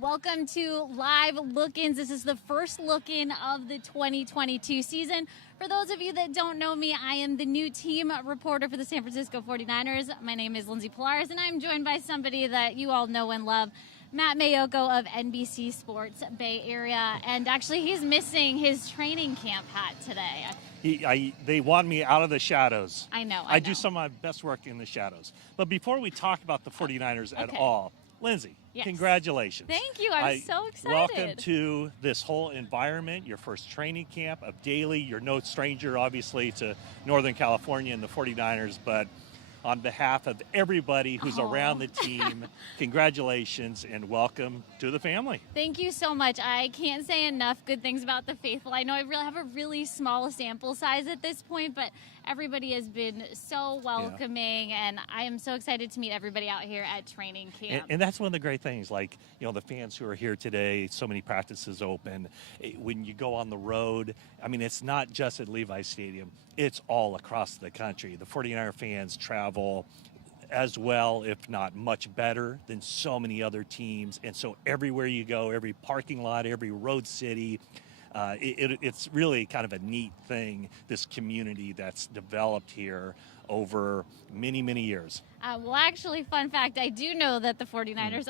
Welcome to Live Look-Ins. This is the first look-in of the 2022 season. For those of you that don't know me, I am the new team reporter for the San Francisco 49ers. My name is Lindsey, and I'm joined by somebody that you all know and love, Matt Maiocco of NBC Sports Bay Area. And actually, he's missing his training camp hat today. They want me out of the shadows. I know. I do some of my best work in the shadows. But before we talk about the 49ers at all, Lindsey, yes. Congratulations. Thank you. I'm so excited. Welcome to this whole environment, your first training camp of daily. You're no stranger, obviously, to Northern California and the 49ers, but on behalf of everybody who's around the team, congratulations and welcome to the family. Thank you so much. I can't say enough good things about the faithful. I know I really have a really small sample size at this point, but everybody has been so welcoming, and I am so excited to meet everybody out here at training camp. And that's one of the great things, like, the fans who are here today, so many practices open. When you go on the road, I mean, it's not just at Levi Stadium. It's all across the country. The 49er fans travel as well, if not much better, than so many other teams. And so everywhere you go, every parking lot, every road city, it's really kind of a neat thing, this community that's developed here over many, many years. Well, actually, fun fact, I do know that the 49ers,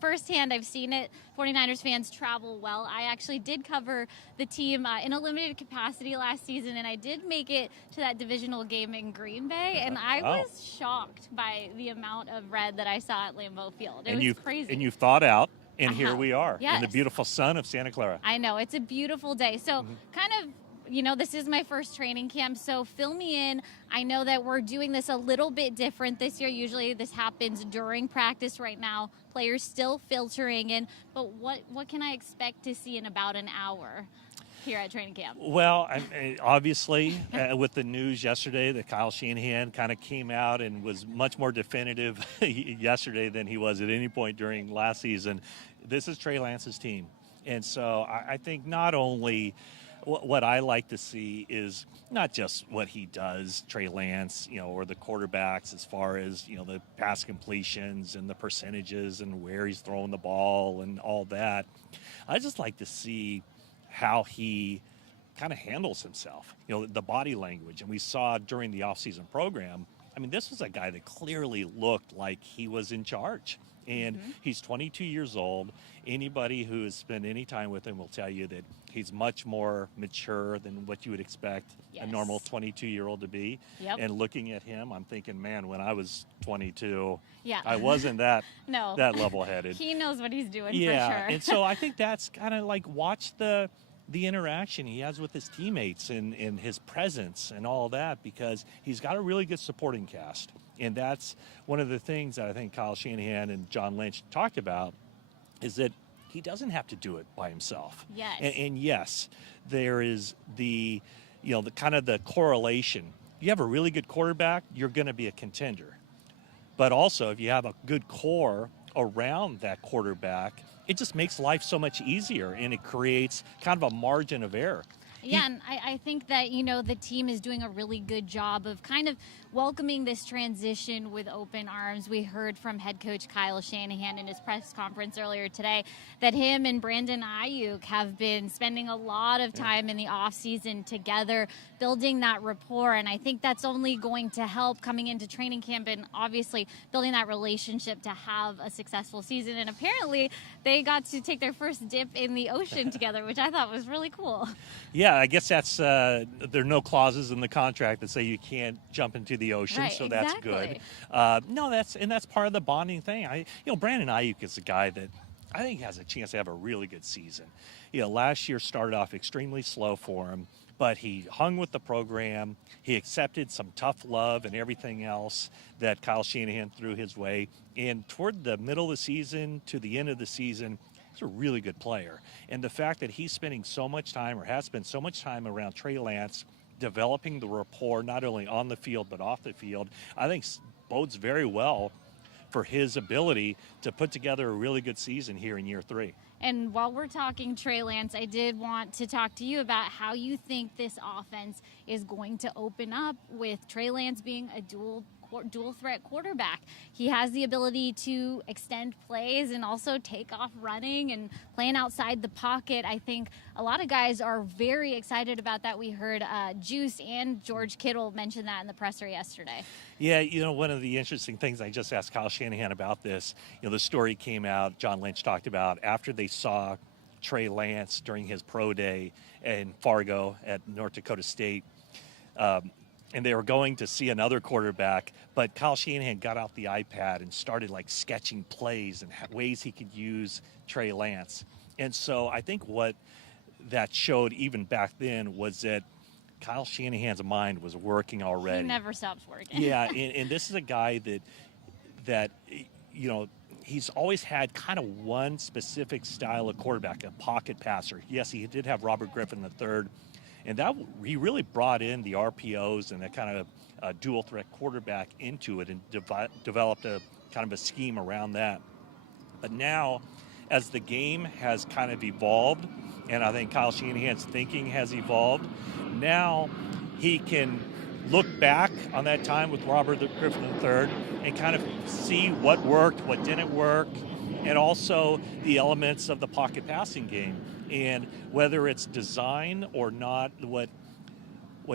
firsthand, I've seen it, 49ers fans travel well. I actually did cover the team in a limited capacity last season, and I did make it to that divisional game in Green Bay, and I was shocked by the amount of red that I saw at Lambeau Field. It was crazy. And you've thought out. And here we are in the beautiful sun of Santa Clara. I know. It's a beautiful day. So kind of, this is my first training camp, so fill me in. I know that we're doing this a little bit different this year. Usually this happens during practice. Right now, players still filtering in. But what can I expect to see in about an hour here at training camp? Well, obviously, with the news yesterday that Kyle Shanahan kind of came out and was much more definitive yesterday than he was at any point during last season, this is Trey Lance's team. And so I think not only what I like to see is not just what he does, Trey Lance, or the quarterbacks as far as, the pass completions and the percentages and where he's throwing the ball and all that. I just like to see how he kind of handles himself, the body language. And we saw during the offseason program, I mean, this was a guy that clearly looked like he was in charge. And he's 22 years old. Anybody who has spent any time with him will tell you that he's much more mature than what you would expect a normal 22-year-old to be. Yep. And looking at him, I'm thinking, man, when I was 22, I wasn't that that level-headed. He knows what he's doing for sure. And so I think that's kind of like watch the interaction he has with his teammates and his presence and all that, because he's got a really good supporting cast. And that's one of the things that I think Kyle Shanahan and John Lynch talked about, is that he doesn't have to do it by himself. Yes. And yes, there is the kind of the correlation. You have a really good quarterback, you're going to be a contender. But also, if you have a good core around that quarterback, it just makes life so much easier, and it creates kind of a margin of error. Yeah, and I think that, the team is doing a really good job of kind of welcoming this transition with open arms. We heard from head coach Kyle Shanahan in his press conference earlier today that him and Brandon Aiyuk have been spending a lot of time in the offseason together, building that rapport, and I think that's only going to help coming into training camp and obviously building that relationship to have a successful season. And apparently they got to take their first dip in the ocean together, which I thought was really cool. Yeah, I guess that's there are no clauses in the contract that say you can't jump into the ocean, right, so exactly. That's good. That's part of the bonding thing. Brandon Aiyuk is a guy that I think has a chance to have a really good season. Last year started off extremely slow for him, but he hung with the program. He accepted some tough love and everything else that Kyle Shanahan threw his way. And toward the middle of the season to the end of the season, he's a really good player. And the fact that he's spending so much time, or has spent so much time around Trey Lance, developing the rapport not only on the field but off the field, I think bodes very well for his ability to put together a really good season here in year 3. And while we're talking Trey Lance, I did want to talk to you about how you think this offense is going to open up with Trey Lance being a dual dual threat quarterback. He has the ability to extend plays and also take off running and playing outside the pocket. I think a lot of guys are very excited about that. We heard Juice and George Kittle mention that in the presser yesterday. Yeah, one of the interesting things, I just asked Kyle Shanahan about this. The story came out, John Lynch talked about after they saw Trey Lance during his pro day in Fargo at North Dakota State. And they were going to see another quarterback, but Kyle Shanahan got out the iPad and started sketching plays and ways he could use Trey Lance. And so I think what that showed even back then was that Kyle Shanahan's mind was working already. He never stops working. Yeah, and this is a guy that he's always had kind of one specific style of quarterback, a pocket passer. Yes, he did have Robert Griffin III, and that he really brought in the RPOs and that kind of dual threat quarterback into it and developed a kind of a scheme around that. But now, as the game has kind of evolved, and I think Kyle Shanahan's thinking has evolved, now he can look back on that time with Robert Griffin III and kind of see what worked, what didn't work, and also the elements of the pocket passing game. And whether it's design or not, what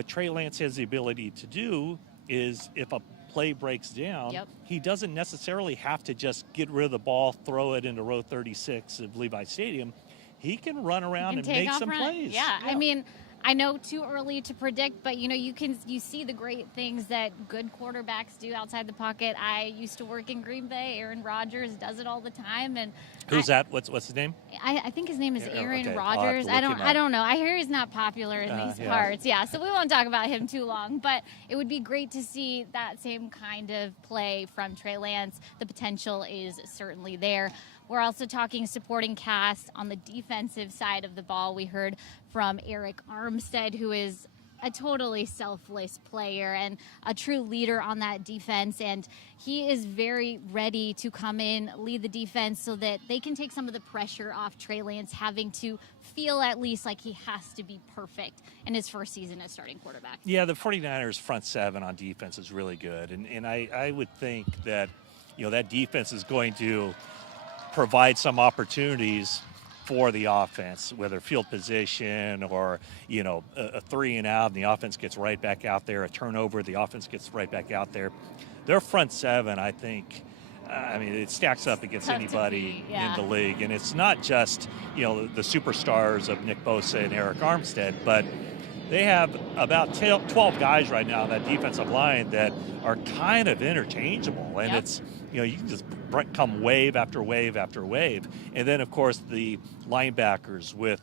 Trey Lance has the ability to do is if a play breaks down, he doesn't necessarily have to just get rid of the ball, throw it into row 36 of Levi Stadium. He can run around and make some plays. Yeah, I mean, I know too early to predict, but you see the great things that good quarterbacks do outside the pocket. I used to work in Green Bay. Aaron Rodgers does it all the time, and who's that? What's his name? I think his name is Aaron Rodgers. I don't know. I hear he's not popular in these parts. Yeah, so we won't talk about him too long. But it would be great to see that same kind of play from Trey Lance. The potential is certainly there. We're also talking supporting cast on the defensive side of the ball. We heard from Eric Armstead, who is a totally selfless player and a true leader on that defense. And he is very ready to come in, lead the defense so that they can take some of the pressure off Trey Lance having to feel at least like he has to be perfect in his first season as starting quarterback. Yeah, the 49ers front seven on defense is really good. And I would think that, that defense is going to provide some opportunities for the offense, whether field position or, a 3 and out and the offense gets right back out there, a turnover, the offense gets right back out there. Their front seven, I think, it stacks up against anybody in the league. And it's not just, the superstars of Nick Bosa and Eric Armstead, but they have about 12 guys right now on that defensive line that are kind of interchangeable. And it's, you can just come wave after wave after wave. And then, of course, the linebackers with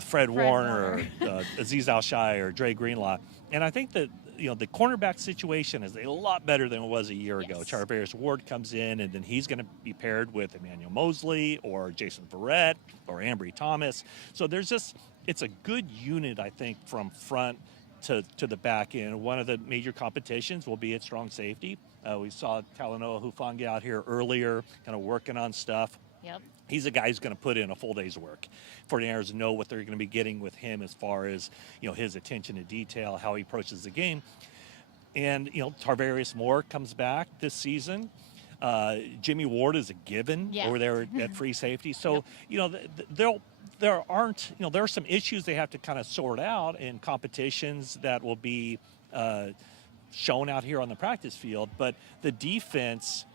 Fred Warner, Azeez Al-Shire, Dre Greenlaw. And I think that, the cornerback situation is a lot better than it was a year ago. Charvarius Ward comes in, and then he's going to be paired with Emmanuel Mosley or Jason Verrett or Ambry Thomas. So it's a good unit, I think, from front to the back end. One of the major competitions will be at strong safety. We saw Talanoa Hufanga out here earlier, kind of working on stuff. He's a guy who's going to put in a full day's work. 49ers know what they're going to be getting with him as far as, his attention to detail, how he approaches the game. And, Tarvarius Moore comes back this season. Jimmy Ward is a given over there at free safety. So, there are some issues they have to kind of sort out in competitions that will be shown out here on the practice field. But the defense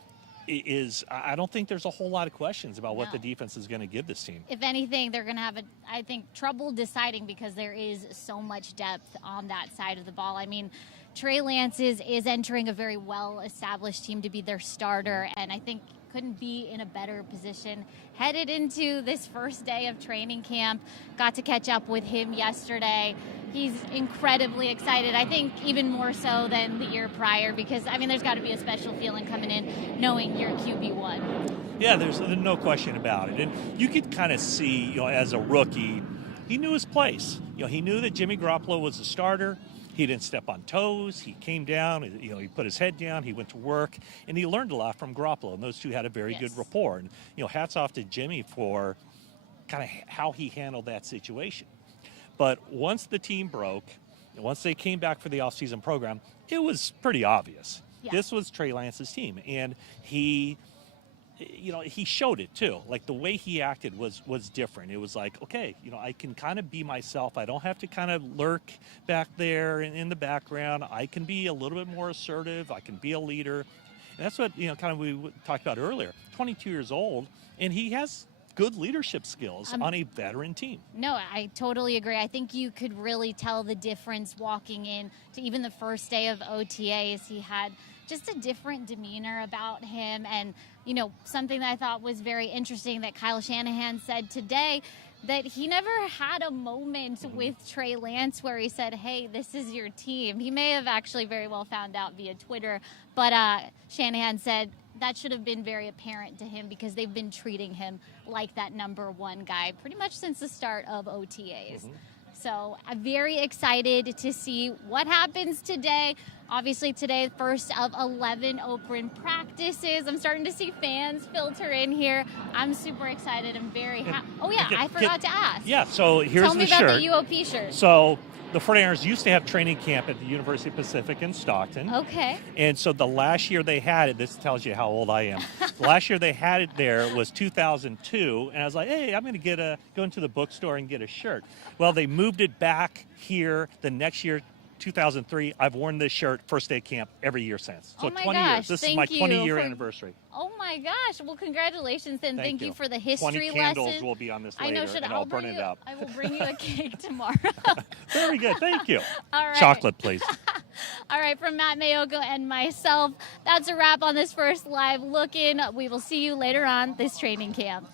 I don't think there's a whole lot of questions about what the defense is going to give this team. If anything, they're going to have, I think, trouble deciding because there is so much depth on that side of the ball. I mean, Trey Lance is entering a very well-established team to be their starter, and I think couldn't be in a better position headed into this first day of training camp. Got to catch up with him yesterday. He's incredibly excited, I think even more so than the year prior because, there's got to be a special feeling coming in knowing you're QB1. Yeah, there's no question about it. And you could kind of see, as a rookie, he knew his place. He knew that Jimmy Garoppolo was the starter. He didn't step on toes. He came down, he put his head down, he went to work, and he learned a lot from Garoppolo, and those two had a very good rapport. And, hats off to Jimmy for kind of how he handled that situation. But once the team broke, once they came back for the offseason program, it was pretty obvious. Yeah. This was Trey Lance's team, and he showed it too. Like the way he acted was different. It was like, okay, I can kind of be myself. I don't have to kind of lurk back there in the background. I can be a little bit more assertive. I can be a leader. And that's what, kind of we talked about earlier. 22 years old, and he has good leadership skills on a veteran team. No, I totally agree. I think you could really tell the difference walking in to even the first day of OTAs. He had just a different demeanor about him. And, something that I thought was very interesting that Kyle Shanahan said today, that he never had a moment with Trey Lance where he said, hey, this is your team. He may have actually very well found out via Twitter, but Shanahan said that should have been very apparent to him because they've been treating him like that number one guy pretty much since the start of OTAs. So I'm very excited to see what happens today. Obviously today, first of 11 open practices. I'm starting to see fans filter in here. I'm super excited. I'm very happy. Oh yeah, I forgot to ask. Yeah, so here's Tell me the about shirt. the UOP shirt. So the 49ers used to have training camp at the University of Pacific in Stockton. Okay. And so the last year they had it, this tells you how old I am. The last year they had it there was 2002, and I was like, hey, I'm going to go into the bookstore and get a shirt. Well, they moved it back here the next year, 2003. I've worn this shirt first day of camp every year since. So Oh my 20 gosh, years. This is thank my you 20-year for- anniversary. Oh my gosh. Well, congratulations and thank you for the 20 history candles lesson. will be on this I later, know, and I'll burn it up. I will bring you a cake tomorrow. Very good. Thank you. All right. Chocolate, please. All right, from Matt Maiocco and myself, that's a wrap on this first live look-in. We will see you later on this training camp.